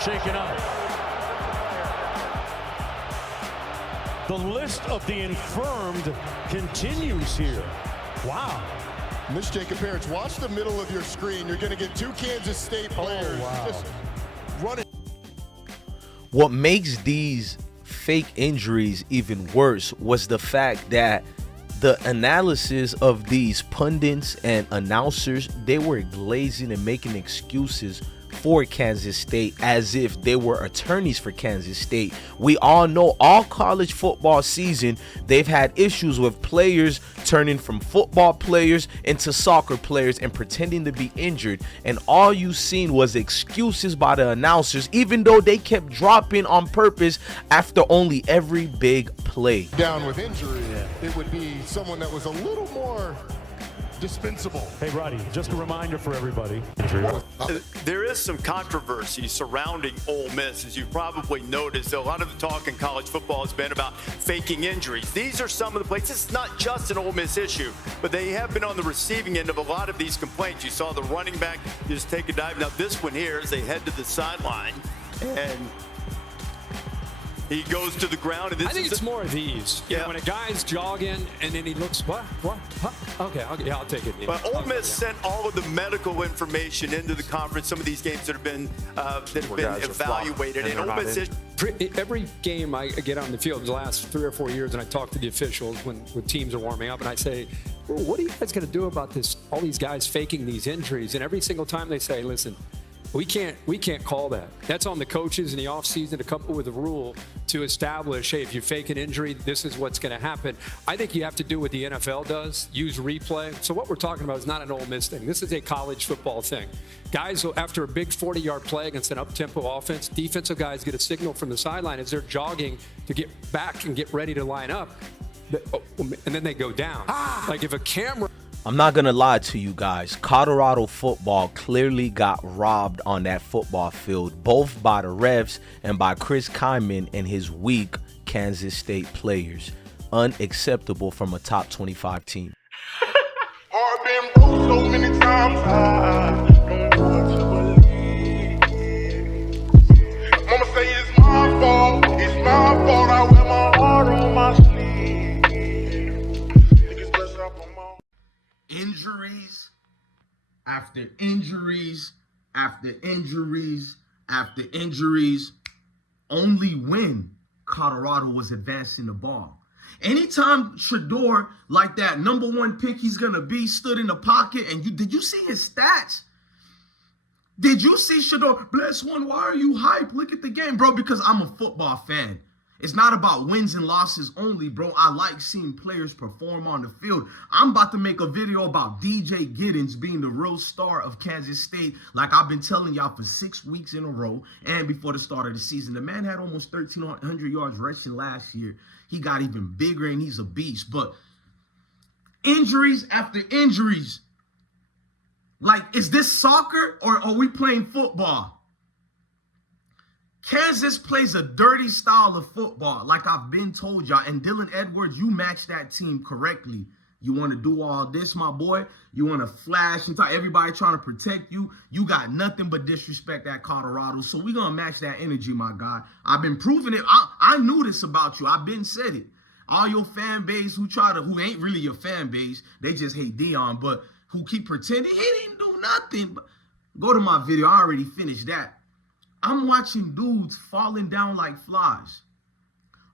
shaken up. The list of the infirmed continues here. Wow. Miss Jacob Parents, watch the middle of your screen. You're going to get 2 Kansas State players just running. What makes these fake injuries even worse was the fact that the analysis of these pundits and announcers, they were glazing and making excuses for Kansas State as if they were attorneys for Kansas State. We all know all college football season, they've had issues with players turning from football players into soccer players and pretending to be injured. And all you seen was excuses by the announcers, even though they kept dropping on purpose after only every big play. Down with injury, it would be someone that was a little more dispensable. Hey, Roddy, just a reminder for everybody. There is some controversy surrounding Ole Miss, as you probably noticed. A lot of the talk in college football has been about faking injuries. These are some of the places. It's not just an Ole Miss issue, but they have been on the receiving end of a lot of these complaints. You saw the running back just take a dive. Now this one here, as they head to the sideline, and he goes to the ground. And this I think it's more of these. Yeah. When a guy's jogging and then he looks, what? Huh? Okay, yeah, I'll take it. Yeah. But Ole Miss sent all of the medical information into the conference. Some of these games that have been evaluated. And Ole Miss every game I get on the field the last 3 or 4 years, and I talk to the officials when teams are warming up, and I say, well, what are you guys going to do about this? All these guys faking these injuries, and every single time they say, listen, we can't call that. That's on the coaches in the offseason to come up with a rule to establish, hey, if you fake an injury, this is what's going to happen. I think you have to do what the NFL does, use replay. So what we're talking about is not an Ole Miss thing. This is a college football thing. Guys, after a big 40-yard play against an up-tempo offense, defensive guys get a signal from the sideline as they're jogging to get back and get ready to line up, and then they go down. Like if a camera... I'm not going to lie to you guys. Colorado football clearly got robbed on that football field, both by the refs and by Chris Kyman and his weak Kansas State players. Unacceptable from a top 25 team. I've been broke so many times, I don't know what to believe. Mama say it's my fault, I wear my heart on my sleeve. Injuries after injuries after injuries after injuries, only when Colorado was advancing the ball. Anytime Shedeur, like that #1 pick he's going to be, stood in the pocket, and did you see his stats? Did you see Shedeur? Bless one, why are you hype? Look at the game, bro, because I'm a football fan. It's not about wins and losses only, bro. I like seeing players perform on the field. I'm about to make a video about DJ Giddens being the real star of Kansas State, like I've been telling y'all for 6 weeks in a row and before the start of the season. The man had almost 1,300 yards rushing last year. He got even bigger, and he's a beast. But injuries after injuries. Like, is this soccer or are we playing football? Kansas plays a dirty style of football, like I've been told y'all. And Dylan Edwards, you match that team correctly. You want to do all this, my boy. You want to flash and talk, everybody trying to protect you. You got nothing but disrespect at Colorado. So we're going to match that energy, my guy. I've been proving it. I knew this about you. I've been said it. All your fan base who ain't really your fan base, they just hate DEION, but who keep pretending he didn't do nothing. But go to my video. I already finished that. I'm watching dudes falling down like flies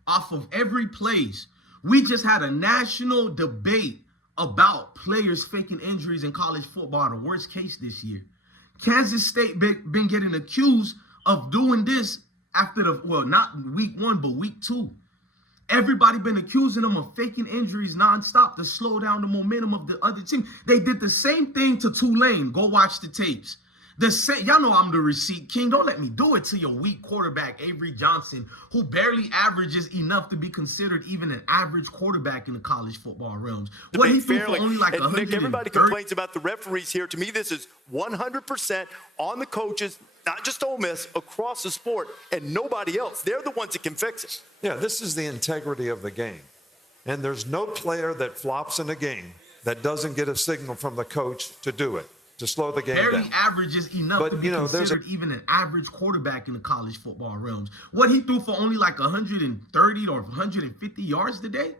off of every place. We just had a national debate about players faking injuries in college football, the worst case this year. Kansas State been getting accused of doing this after not week 1, but week 2. Everybody been accusing them of faking injuries nonstop to slow down the momentum of the other team. They did the same thing to Tulane. Go watch the tapes. Y'all know I'm the receipt king. Don't let me do it to your weak quarterback, Avery Johnson, who barely averages enough to be considered even an average quarterback in the college football realms. What he threw for only like 130. Nick, everybody complains about the referees here. To me, this is 100% on the coaches, not just Ole Miss, across the sport, and nobody else. They're the ones that can fix it. Yeah, this is the integrity of the game. And there's no player that flops in a game that doesn't get a signal from the coach to do it. to slow the game Barely down. average is enough But, to be considered even an average quarterback in the college football realms. What, he threw for only like 130 or 150 yards today?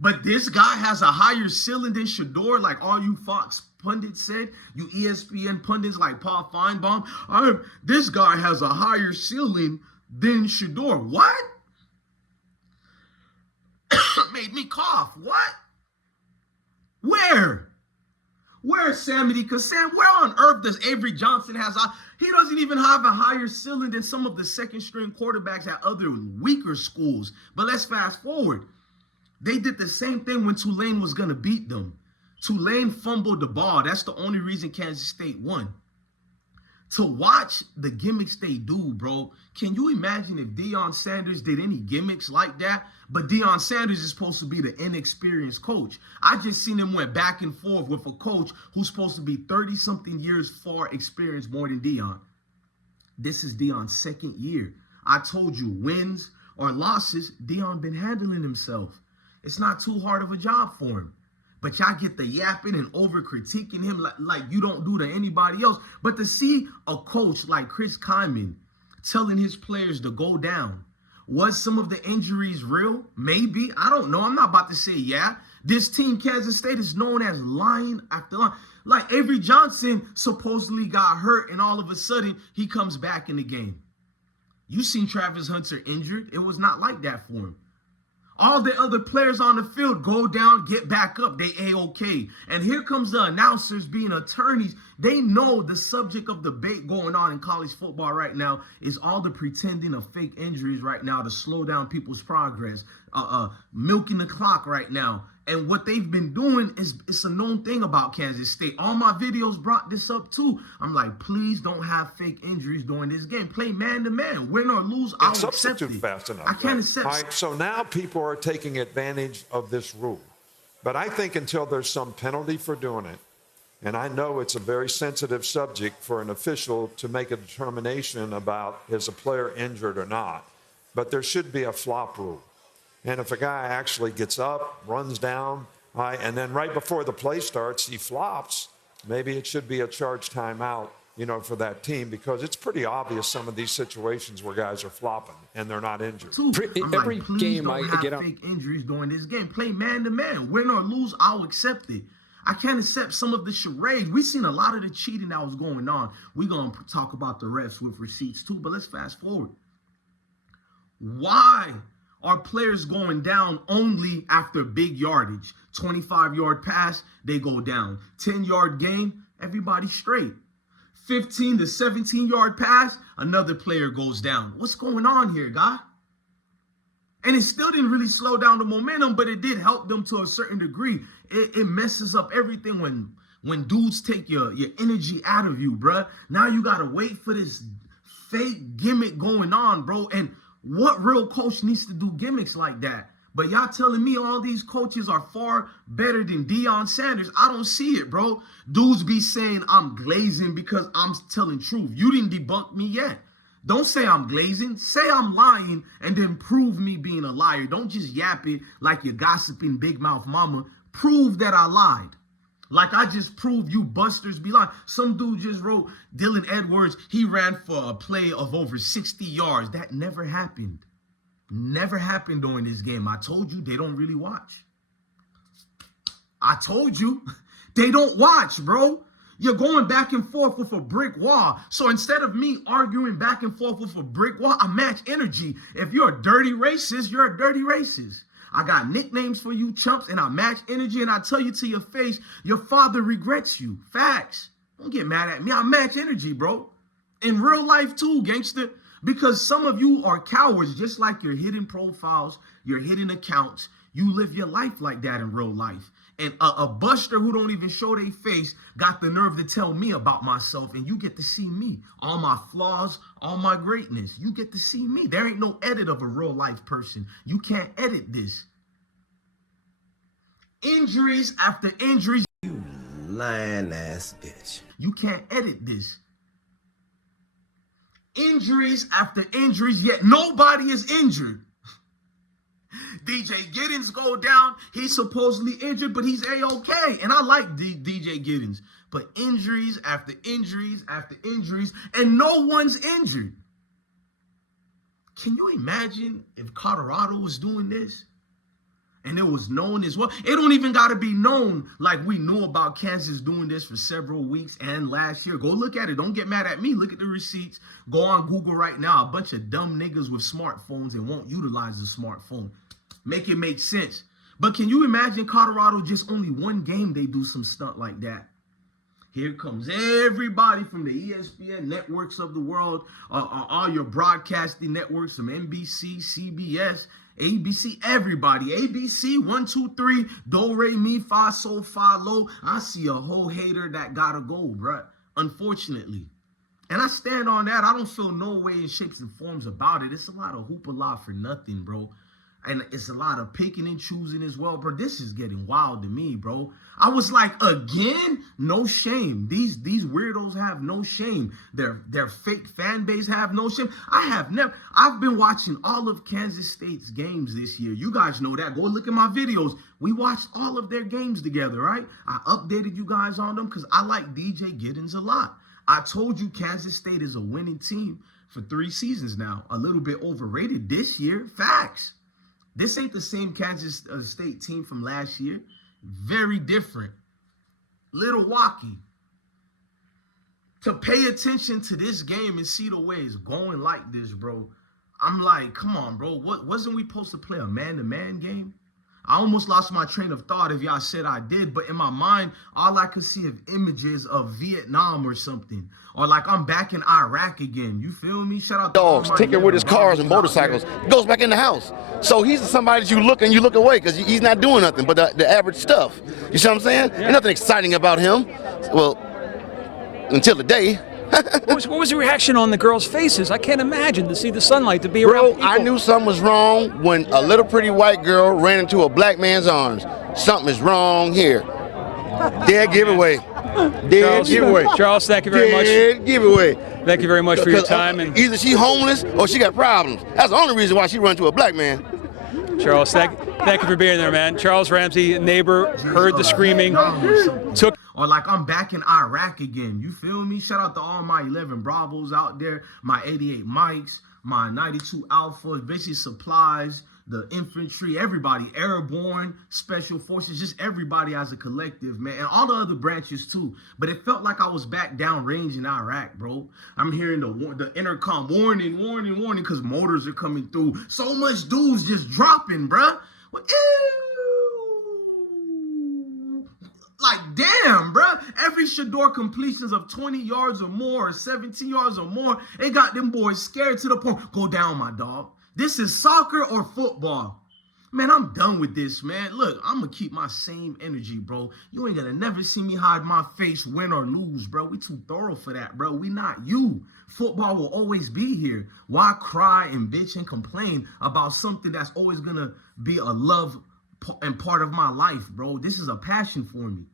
But this guy has a higher ceiling than Shador, like all you Fox pundits said, you ESPN pundits like Paul Feinbaum. This guy has a higher ceiling than Shador. What? Made me cough. What? Where? Where's Samity? Because Sam, where on earth does Avery Johnson has he doesn't even have a higher ceiling than some of the second string quarterbacks at other weaker schools. But let's fast forward. They did the same thing when Tulane was going to beat them. Tulane fumbled the ball. That's the only reason Kansas State won. To watch the gimmicks they do, bro, can you imagine if Deion Sanders did any gimmicks like that? But Deion Sanders is supposed to be the inexperienced coach. I just seen him went back and forth with a coach who's supposed to be 30-something years far experienced more than Deion. This is Deion's second year. I told you, wins or losses, Deion been handling himself. It's not too hard of a job for him. But y'all get the yapping and over-critiquing him like you don't do to anybody else. But to see a coach like Chris Kyman telling his players to go down, was some of the injuries real? Maybe. I don't know. I'm not about to say yeah. This team, Kansas State, is known as line after line. Like Avery Johnson supposedly got hurt and all of a sudden he comes back in the game. You seen Travis Hunter injured. It was not like that for him. All the other players on the field go down, get back up. They A-OK. And here comes the announcers being attorneys. They know the subject of debate going on in college football right now is all the pretending of fake injuries right now to slow down people's progress, milking the clock right now. And what they've been doing is it's a known thing about Kansas State. All my videos brought this up too. I'm like, please don't have fake injuries during this game. Play man-to-man. Win or lose, I'll accept it. Fast enough. I can't accept. All right, so now people are taking advantage of this rule. But I think until there's some penalty for doing it, and I know it's a very sensitive subject for an official to make a determination about is a player injured or not, but there should be a flop rule. And if a guy actually gets up, runs down, and then right before the play starts, he flops, maybe it should be a charge timeout, for that team, because it's pretty obvious some of these situations where guys are flopping and they're not injured. Every game I get fake injuries during this game. Play man-to-man. Win or lose, I'll accept it. I can't accept some of the charades. We've seen a lot of the cheating that was going on. We're going to talk about the refs with receipts too, but let's fast forward. Why are players going down only after big yardage? 25-yard pass, they go down. 10-yard gain, everybody straight. 15 to 17-yard pass, another player goes down. What's going on here, guy? And it still didn't really slow down the momentum, but it did help them to a certain degree. It messes up everything when dudes take your energy out of you, bruh. Now you got to wait for this fake gimmick going on, bro. And what real coach needs to do gimmicks like that? But y'all telling me all these coaches are far better than Deion Sanders. I don't see it, bro. Dudes be saying I'm glazing because I'm telling truth. You didn't debunk me yet. Don't say I'm glazing. Say I'm lying and then prove me being a liar. Don't just yap it like you're gossiping big mouth mama. Prove that I lied. Like I just proved you busters be lying. Some dude just wrote Dylan Edwards. He ran for a play of over 60 yards. That never happened. Never happened during this game. I told you they don't really watch. I told you they don't watch, bro. You're going back and forth with a brick wall. So instead of me arguing back and forth with a brick wall, I match energy. If you're a dirty racist, you're a dirty racist. I got nicknames for you chumps and I match energy and I tell you to your face, your father regrets you. Facts. Don't get mad at me. I match energy, bro. In real life too, gangster. Because some of you are cowards, just like your hidden profiles, your hidden accounts. You live your life like that in real life. And a buster who don't even show their face got the nerve to tell me about myself. And you get to see me, all my flaws, all my greatness. You get to see me. There ain't no edit of a real life person. You can't edit this. Injuries after injuries. You lying ass bitch. You can't edit this. Injuries after injuries, yet nobody is injured. DJ Giddens go down. He's supposedly injured, but he's A-okay. And I like DJ Giddens. But injuries after injuries after injuries, and no one's injured. Can you imagine if Colorado was doing this? And it was known as well. It don't even got to be known like we knew about Kansas doing this for several weeks and last year. Go look at it. Don't get mad at me. Look at the receipts. Go on Google right now. A bunch of dumb niggas with smartphones and won't utilize the smartphone. Make it make sense. But can you imagine Colorado just only one game they do some stunt like that? Here comes everybody from the ESPN networks of the world, all your broadcasting networks from NBC, CBS, ABC, everybody. ABC, 1, 2, 3, do, re, mi, fa, sol, fa, lo. I see a whole hater that gotta go, bruh, unfortunately. And I stand on that. I don't feel no way in shapes and forms about it. It's a lot of hoopla for nothing, bro. And it's a lot of picking and choosing as well, bro. This is getting wild to me, bro. I was like, again, no shame. These weirdos have no shame. Their fake fan base have no shame. I've been watching all of Kansas State's games this year. You guys know that. Go look at my videos. We watched all of their games together, right? I updated you guys on them because I like DJ Giddens a lot. I told you Kansas State is a winning team for 3 seasons now. A little bit overrated this year. Facts. This ain't the same Kansas State team from last year. Very different. Little wacky. To pay attention to this game and see the way it's going like this, bro. I'm like, come on, bro. Wasn't we supposed to play a man-to-man game? I almost lost my train of thought if y'all said I did, but in my mind, all I could see is images of Vietnam or something. Or like I'm back in Iraq again. You feel me? Shout out to dogs, tinkering with his cars and motorcycles. He goes back in the house. So he's somebody that you look away because he's not doing nothing but the average stuff. You see what I'm saying? There's nothing exciting about him. Well, until the day. What was the reaction on the girls' faces? I can't imagine to see the sunlight, to be around people. I knew something was wrong when a little pretty white girl ran into a black man's arms. Something is wrong here. Dead giveaway. Dead giveaway. Charles, thank you very much. Dead giveaway. Thank you very much for your time. And either she homeless or she got problems. That's the only reason why she run to a black man. Charles, thank you for being there, man. Charles Ramsey, neighbor, heard the screaming, took. Or like I'm back in Iraq again. You feel me? Shout out to all my 11 Bravos out there, my 88 Mikes, my 92 Alphas, basically supplies, the infantry, everybody, airborne, special forces, just everybody as a collective, man, and all the other branches too. But it felt like I was back downrange in Iraq, bro. I'm hearing the intercom, warning, warning, warning, because mortars are coming through. So much dudes just dropping, bruh. Like, damn, bruh. Every Shador completions of 20 yards or more, or 17 yards or more, it got them boys scared to the point. Go down, my dog. This is soccer or football. Man, I'm done with this, man. Look, I'm going to keep my same energy, bro. You ain't going to never see me hide my face, win or lose, bro. We too thorough for that, bro. We not you. Football will always be here. Why cry and bitch and complain about something that's always going to be a love and part of my life, bro? This is a passion for me.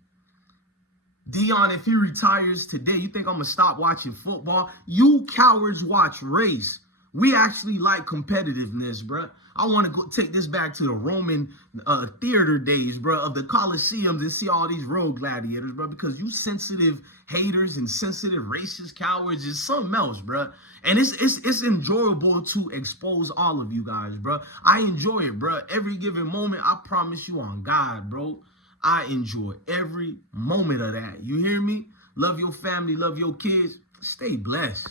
DEION, if he retires today, you think I'm going to stop watching football? You cowards watch race. We actually like competitiveness, bro. I want to go take this back to the Roman theater days, bro, of the Colosseums and see all these real gladiators, bro, because you sensitive haters and sensitive racist cowards is something else, bro. And it's enjoyable to expose all of you guys, bro. I enjoy it, bro. Every given moment, I promise you on God, bro. I enjoy every moment of that. You hear me? Love your family, love your kids. Stay blessed.